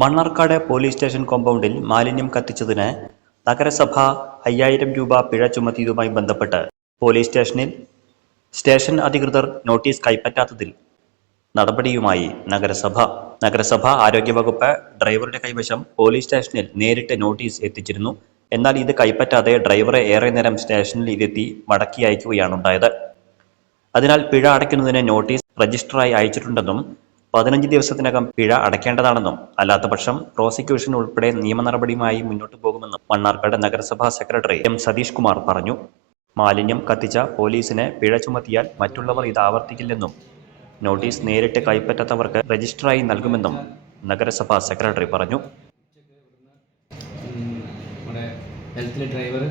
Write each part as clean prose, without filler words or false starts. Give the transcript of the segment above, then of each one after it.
Mannarkkad police station കോമ്പൗണ്ടിൽ മാലിന്യം കത്തിച്ചതിന് നഗരസഭ 5000 രൂപ പിഴ ചുമത്തിയതുമായി ബന്ധപ്പെട്ട് പോലീസ് സ്റ്റേഷൻ അധികൃതർ നോട്ടീസ് കൈപ്പറ്റാത്തതിൽ നടപടിയുമായി നഗരസഭ ആരോഗ്യവകുപ്പ് ഡ്രൈവറുടെ കൈവശം പോലീസ് സ്റ്റേഷനിൽ നേരിട്ട് നോട്ടീസ് എത്തിച്ചിരുന്നു. എന്നാൽ ഇത് കൈപ്പറ്റാതെ ഡ്രൈവറെ ഏറെ നേരം സ്റ്റേഷനിൽ ഇരുത്തി മടക്കി അയക്കുകയാണുണ്ടായത്. അതിനാൽ പിഴ അടയ്ക്കുന്നതിന് നോട്ടീസ് രജിസ്റ്ററായി അയച്ചിട്ടുണ്ടെന്നും 15 ദിവസത്തിനകം പിഴ അടയ്ക്കേണ്ടതാണെന്നും അല്ലാത്തപക്ഷം പ്രോസിക്യൂഷൻ ഉൾപ്പെടെ നിയമ നടപടിയുമായി മുന്നോട്ടു പോകുമെന്നും മണ്ണാർക്കാട് നഗരസഭാ സെക്രട്ടറി എം സതീഷ് കുമാർ പറഞ്ഞു. മാലിന്യം കത്തിച്ച പോലീസിന് പിഴ ചുമത്തിയാൽ മറ്റുള്ളവർ ഇത് ആവർത്തിക്കില്ലെന്നും നോട്ടീസ് നേരിട്ട് കൈപ്പറ്റാത്തവർക്ക് രജിസ്റ്ററായി നൽകുമെന്നും നഗരസഭാ സെക്രട്ടറി പറഞ്ഞു. ഹെൽത്തിലെ ഡ്രൈവർ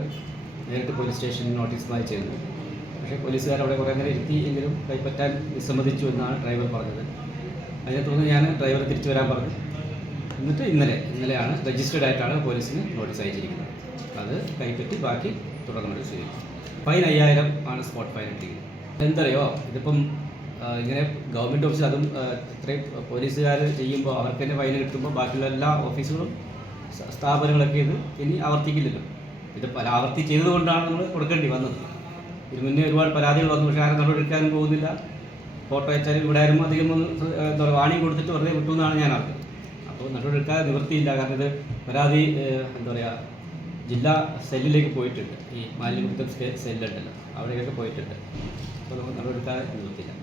നേരിട്ട് പോലീസ് സ്റ്റേഷനിൽ നോട്ടീസ് വായിച്ചിരുന്നു. പക്ഷേ പോലീസുകാർ അവിടെ കുറേ നേരം ഇരുത്തി എങ്കിലും കൈപ്പറ്റാൻ വിസമ്മതിച്ചു എന്നാണ് ഡ്രൈവർ പറഞ്ഞത്. അതിനെ തുടർന്ന് ഞാൻ ഡ്രൈവറെ തിരിച്ചു വരാൻ പറഞ്ഞു. എന്നിട്ട് ഇന്നലെയാണ് രജിസ്റ്റേർഡ് ആയിട്ടാണ് പോലീസിന് നോട്ടീസ് അയച്ചിരിക്കുന്നത്. അത് കൈപ്പറ്റി ബാക്കി തുടർ നോട്ടീസ് ചെയ്യും. ഫൈൻ 5000 ആണ് സ്പോട്ട് ഫൈൻ ഇട്ടിരിക്കുന്നത്. എന്തറിയോ, ഇതിപ്പം ഇങ്ങനെ ഗവൺമെൻറ് ഓഫീസ് അതും ഇത്രയും പോലീസുകാർ ചെയ്യുമ്പോൾ അവർക്ക് തന്നെ ഫൈൻ കിട്ടുമ്പോൾ ബാക്കിയുള്ള എല്ലാ ഓഫീസുകളും സ്ഥാപനങ്ങളൊക്കെ ഇത് ഇനി ആവർത്തിക്കില്ലല്ലോ. ഇത് ആവർത്തി ചെയ്തുകൊണ്ടാണ് നമ്മൾ കൊടുക്കേണ്ടി വന്നത്. ഇതിന് മുന്നേ ഒരുപാട് പരാതികൾ വന്നു, പക്ഷേ ആരും നടപടിയെടുക്കാനും പോകുന്നില്ല. ഫോട്ടോ അയച്ചാലും ഇവിടെ ആരും അധികം എന്താ പറയുക വാണിംഗ് കൊടുത്തിട്ട് വെറുതെ വിട്ടു എന്നാണ് ഞാൻ അറിഞ്ഞത്. അപ്പോൾ നടപടിയെടുക്കാൻ നിവൃത്തിയില്ല. കാരണം ഇത് പരാതി എന്താ പറയുക ജില്ലാ സെല്ലിലേക്ക് പോയിട്ടുണ്ട്. ഈ മാലിന്യമുക്ത സെല്ലുണ്ടല്ലോ, അവിടേക്കൊക്കെ പോയിട്ടുണ്ട്. അപ്പോൾ നമുക്ക് നടപടിയെടുക്കാൻ നിവൃത്തിയില്ല.